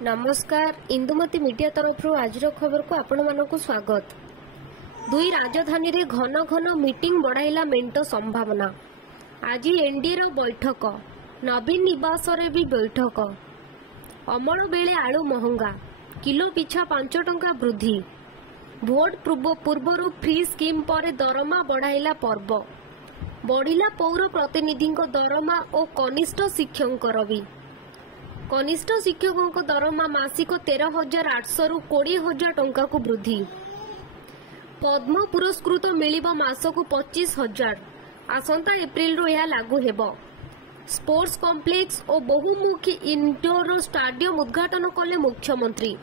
नमस्कार इंदुमती मीडिया तरफ आज खबर को आपण मानक स्वागत। दुई राजधानी रे घन घन मीटिंग बढ़ाइला मेंटो संभावना। आज एनडीए रो बैठक, नवीन निवास रे भी बैठक। अमल बेले आलू महंगा, किलो पिछा 5 टंका वृद्धि। भोट पूर्व फ्री स्कीम पर दरमा बढ़ाइला पर्व। बढ़िला पौर प्रतिनिधि दरमा और कनिष्ठ शिक्षकों भी। कनिष्ठ शिक्षकों दरमा मासिक 13,800 रु 20,000 टंका को वृद्धि। पद्म पुरस्कृत मिलिबा मासको 25,000। आसंता एप्रिल रो यह लागू हेबो। स्पोर्ट्स कॉम्प्लेक्स और बहुमुखी इंडोर स्टाडियम उद्घाटन कले मुख्यमंत्री।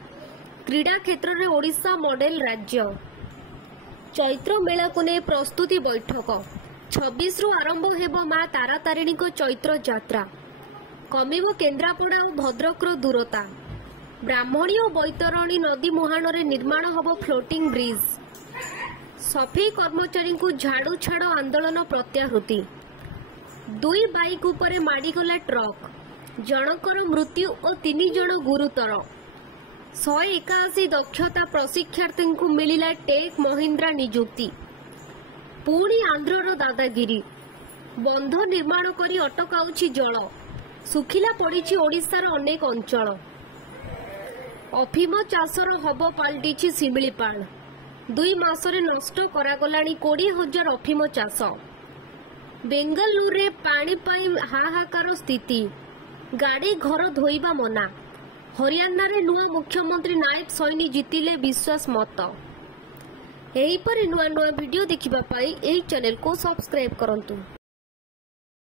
क्रीडा क्षेत्र में ओडिशा मॉडल राज्य। चैत्र मेला को ने प्रस्तुति बैठक। 26 रु आरंभ हेबो मां तारातारिणी को चैत्र यात्रा। कमिबो केन्द्रापड़ा और भद्रक दूरता। ब्राह्मणी और बैतरणी नदी मुहाण रे निर्माण हबो फ्लोटिंग ब्रिज। सफाई कर्मचारी को झाड़ू छाड़ आंदोलन प्रत्याहृति। 2 बाइक उपरे माड़ीगला ट्रक, जनकर मृत्यु और 3 जन गुरुतर। 181 दक्षता प्रशिक्षार्थी को मिलिला टेक महिंद्रा नियुक्ति। पुणी आंध्रर दादागिरी। बंध निर्माण करी अटकाउछि जल। सुखिला पड़ी ओडिशार अनेक अंचल। अफिम चाषर हब पलटि शिमिलीपाल। 2 मासरे नष्ट करागलानी 20,000 अफिम चाष। बेंगलुरु रे पानी पाई हाहाकार स्थिति। गाड़ी घर धोइबा मना। हरियाणा रे नुआ मुख्यमंत्री नायब सैनी जीतिले विश्वास मत। एहीपरि नुआ नुआ वीडियो देखिबा पाई एही चैनल को सब्सक्राइब करंतु।